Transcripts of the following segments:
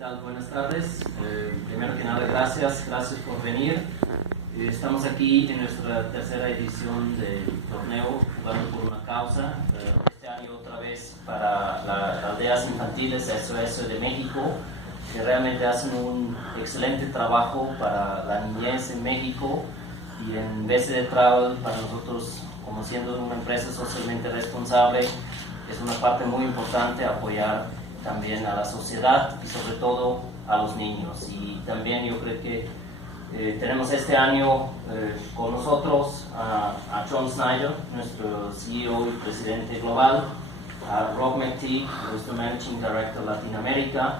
tal? Buenas tardes. Primero que nada, gracias por venir. Estamos aquí en nuestra tercera edición del torneo, jugando por una causa. Este año otra vez para las aldeas infantiles, SOS de México, que realmente hacen un excelente trabajo para la niñez en México. Y en BCD Travel, para nosotros, como siendo una empresa socialmente responsable, es una parte muy importante apoyar también a la sociedad y sobre todo a los niños. Y también yo creo que tenemos este año con nosotros a John Snyder, nuestro CEO y presidente global, a Rob McTeague, nuestro Managing Director Latinoamérica,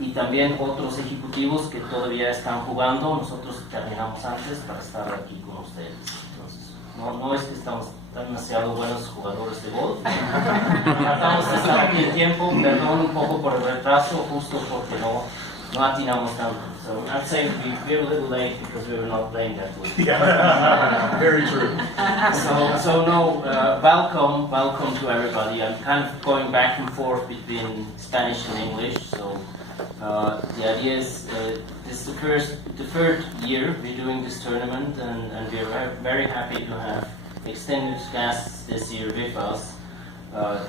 y también otros ejecutivos que todavía están jugando. Nosotros terminamos antes para estar aquí con ustedes. Entonces, no es que estamos demasiado buenos jugadores de golf. Tratamos de estar aquí en tiempo, perdón un poco por el retraso, justo porque no atinamos tanto. So I'd say we're a little late because we were not playing that week. Yeah, very true. Welcome to everybody. I'm kind of going back and forth between Spanish and English. So the idea is this is the third year we're doing this tournament, and we're very happy to have extended guests this year with us,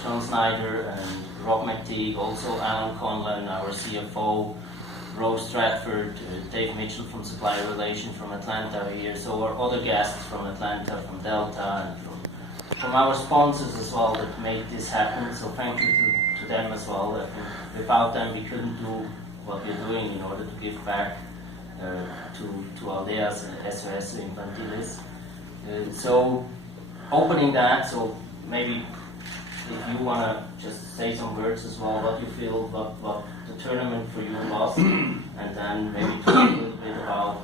John Snyder and Rob McTeague, also Alan Conlon, our CFO, Rose Stratford, Dave Mitchell from Supplier Relations from Atlanta here, so our other guests from Atlanta, from Delta, and from our sponsors as well that made this happen, so thank you to them as well. I think without them we couldn't do what we're doing in order to give back to aldeas and SOS infantiles. So opening that, so maybe if you want to just say some words as well, what you feel, what the tournament for you was, and then maybe talk a little bit about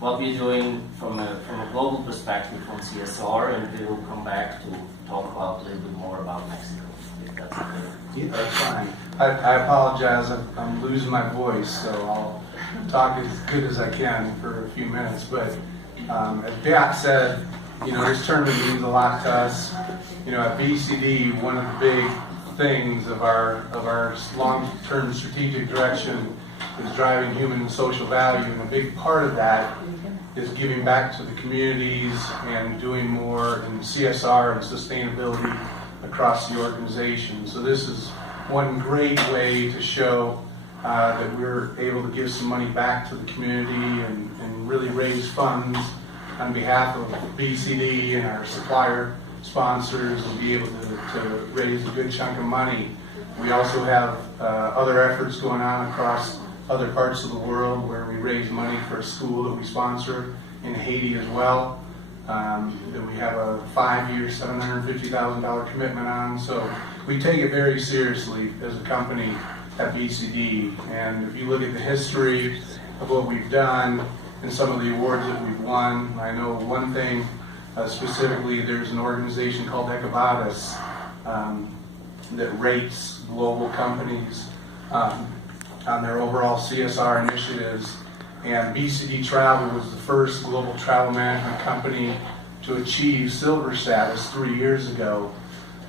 what we're doing from a global perspective from CSR, and we will come back to talk about a little bit more about Mexico, if that's okay. Yeah, that's fine. I apologize, I'm losing my voice, so I'll talk as good as I can for a few minutes, but as Jack said, you know, this tournament means a lot to us. You know, at BCD, one of the big things of our long-term strategic direction is driving human and social value, and a big part of that is giving back to the communities and doing more in CSR and sustainability across the organization. So this is one great way to show that we're able to give some money back to the community and really raise funds on behalf of BCD and our supplier sponsors, and be able to raise a good chunk of money. We also have other efforts going on across other parts of the world where we raise money for a school that we sponsor in Haiti as well, that we have a 5-year, $750,000 commitment on. So we take it very seriously as a company at BCD, and if you look at the history of what we've done and some of the awards that we've won, I know one thing specifically, there's an organization called EcoVadis that rates global companies on their overall CSR initiatives, and BCD Travel was the first global travel management company to achieve silver status 3 years ago,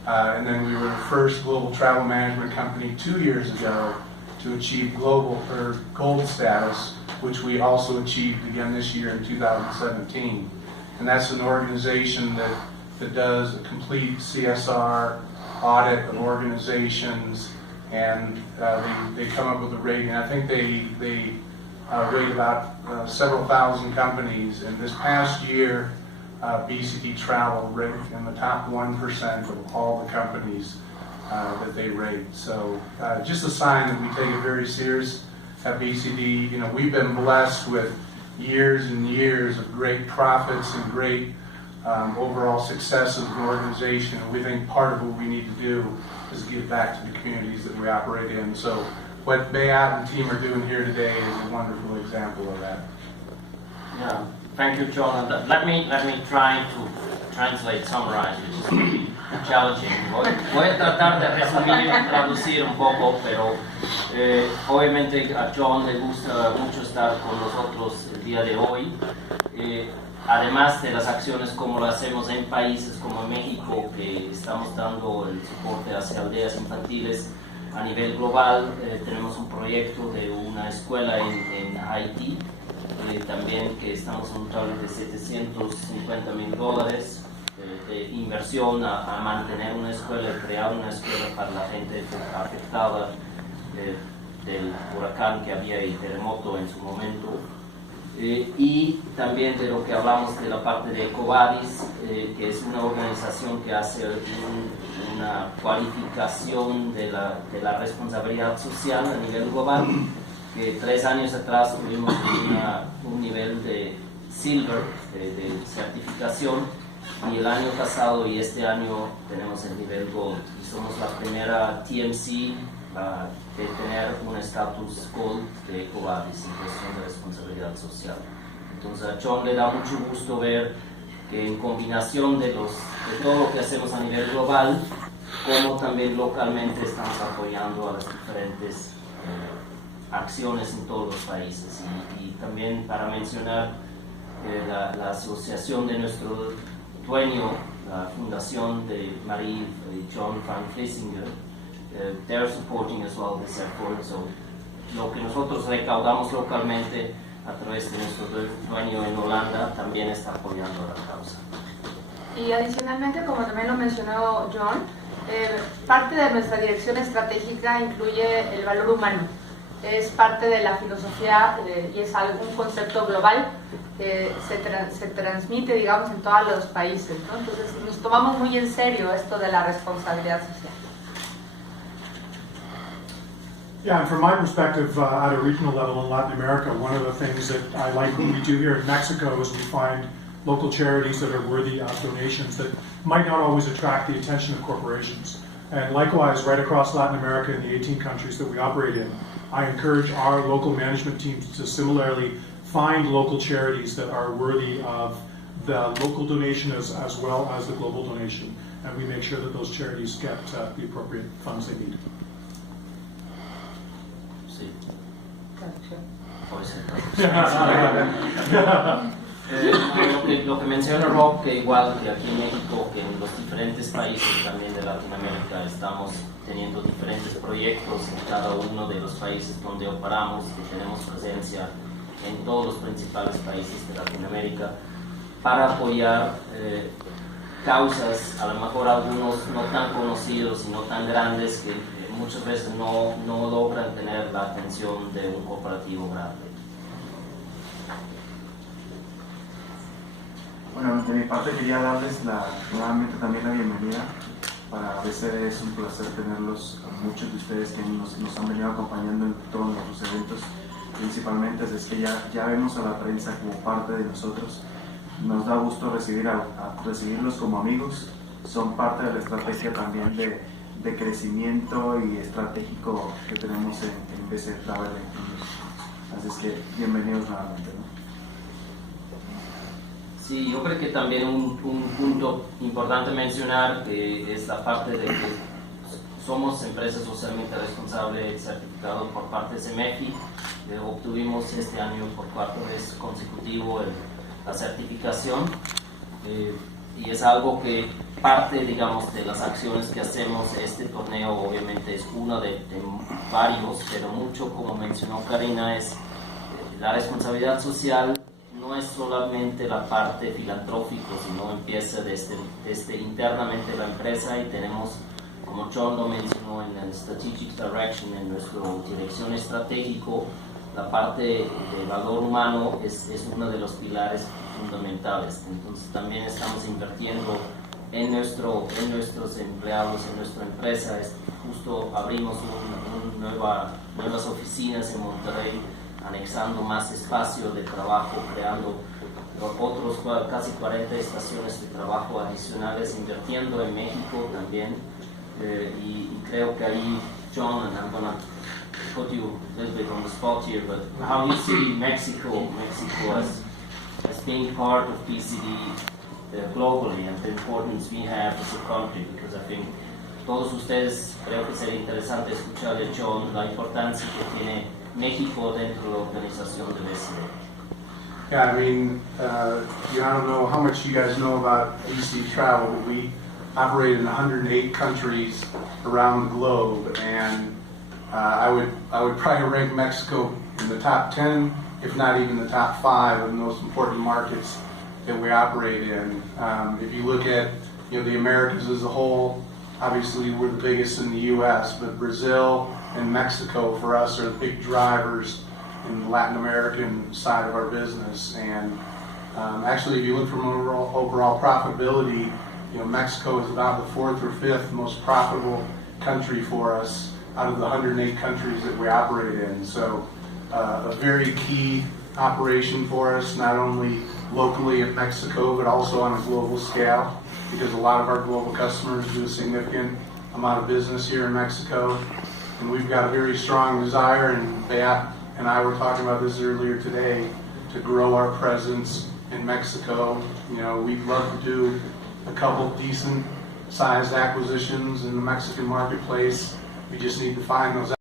and then we were the first global travel management company 2 years ago to achieve global or gold status, which we also achieved again this year in 2017. And that's an organization that does a complete CSR audit of organizations, and they come up with a rating. I think they rate about several thousand companies, and this past year BCD Travel ranked in the top 1% of all the companies that they rate. So just a sign that we take it very serious at BCD. You know, we've been blessed with years and years of great profits and great overall success as an organization, and we think part of what we need to do is give back to the communities that we operate in. So what Beat and team are doing here today is a wonderful example of that. Yeah, thank you, John. And let me try to translate, summarize, which is really challenging. Voy a tratar de resumir y traducir un poco, pero obviamente a John le gusta mucho estar con nosotros el día de hoy. Además de las acciones como lo hacemos en países como México, que estamos dando el soporte hacia aldeas infantiles, A nivel global tenemos un proyecto de una escuela en Haití, también que estamos en un total de $750,000 de inversión a mantener una escuela, crear una escuela para la gente afectada del huracán que había y terremoto en su momento. Y también de lo que hablamos de la parte de EcoVadis, que es una organización que hace una cualificación de la responsabilidad social a nivel global, que 3 años atrás tuvimos un nivel de silver, de certificación, y el año pasado y este año tenemos el nivel gold, y somos la primera TMC de tener un estatus gold de EcoVadis en cuestión de responsabilidad social. Entonces a John le da mucho gusto ver que en combinación de todo lo que hacemos a nivel global, como también localmente estamos apoyando a las diferentes acciones en todos los países. Y también para mencionar la asociación de nuestro dueño, la fundación de Marie y John Van Vlissinger, they're supporting as well this effort. So lo que nosotros recaudamos localmente a través de nuestro dueño en Holanda también está apoyando a la causa. Y adicionalmente, como también lo mencionó John, parte de nuestra dirección estratégica incluye el valor humano. Es parte de la filosofía y es un concepto global que se transmite, digamos, en todos los países, ¿no? Entonces nos tomamos muy en serio esto de la responsabilidad social. Yeah, and from my perspective, at a regional level in Latin America, one of the things that I like what we do here in Mexico is we find local charities that are worthy of donations that might not always attract the attention of corporations. And likewise, right across Latin America in the 18 countries that we operate in, I encourage our local management teams to similarly find local charities that are worthy of the local donation as well as the global donation. And we make sure that those charities get the appropriate funds they need. Sí. Lo que menciona Rob, que igual que aquí en México, que en los diferentes países también de Latinoamérica estamos teniendo diferentes proyectos en cada uno de los países donde operamos, que tenemos presencia en todos los principales países de Latinoamérica para apoyar causas, a lo mejor algunos no tan conocidos y no tan grandes que muchas veces no logran tener la atención de un cooperativo grande. Bueno, de mi parte quería darles nuevamente también la bienvenida. Para BCD es un placer tenerlos, a muchos de ustedes que nos han venido acompañando en todos nuestros eventos, principalmente desde que ya vemos a la prensa como parte de nosotros. Nos da gusto recibirlos como amigos, son parte de la estrategia también de crecimiento y estratégico que tenemos en BCD Travel. Así es que bienvenidos nuevamente, ¿no? Sí, yo creo que también un punto importante mencionar es la parte de que somos empresa socialmente responsable certificado por parte de CEMEFI. Obtuvimos este año por 4 veces consecutivo la certificación y es algo que parte, digamos, de las acciones que hacemos. Este torneo obviamente es uno de varios, pero mucho, como mencionó Karina, es la responsabilidad social. No es solamente la parte filantrófica, sino empieza desde internamente la empresa, y tenemos, como John lo mencionó en el Strategic Direction, en nuestra dirección estratégico, la parte de valor humano es uno de los pilares fundamentales. Entonces también estamos invirtiendo en nuestros empleados, en nuestra empresa. Justo abrimos nuevas oficinas en Monterrey, anexando más espacio de trabajo, creando otros casi 40 estaciones de trabajo adicionales, invirtiendo en México también, y creo que ahí, John, and I'm going to put you a little bit on the spot here, but how you see Mexico as being part of BCD globally, and the importance we have as a country, because I think todos ustedes, creo que sería interesante escuchar de John la importancia que tiene México dentro de la organización de BCD. Yeah, I mean, I don't know how much you guys know about BCD Travel, but we operate in 108 countries around the globe, and I would probably rank Mexico in the top 10, if not even the top 5 of the most important markets that we operate in. If you look at the Americas as a whole, obviously we're the biggest in the U.S., but Brazil and Mexico for us are the big drivers in the Latin American side of our business. And actually, if you look from overall profitability, Mexico is about the 4th or 5th most profitable country for us out of the 108 countries that we operate in. So a very key operation for us, not only locally in Mexico, but also on a global scale, because a lot of our global customers do a significant amount of business here in Mexico. And we've got a very strong desire, and Beat and I were talking about this earlier today, to grow our presence in Mexico. We'd love to do a couple decent sized acquisitions in the Mexican marketplace. We just need to find those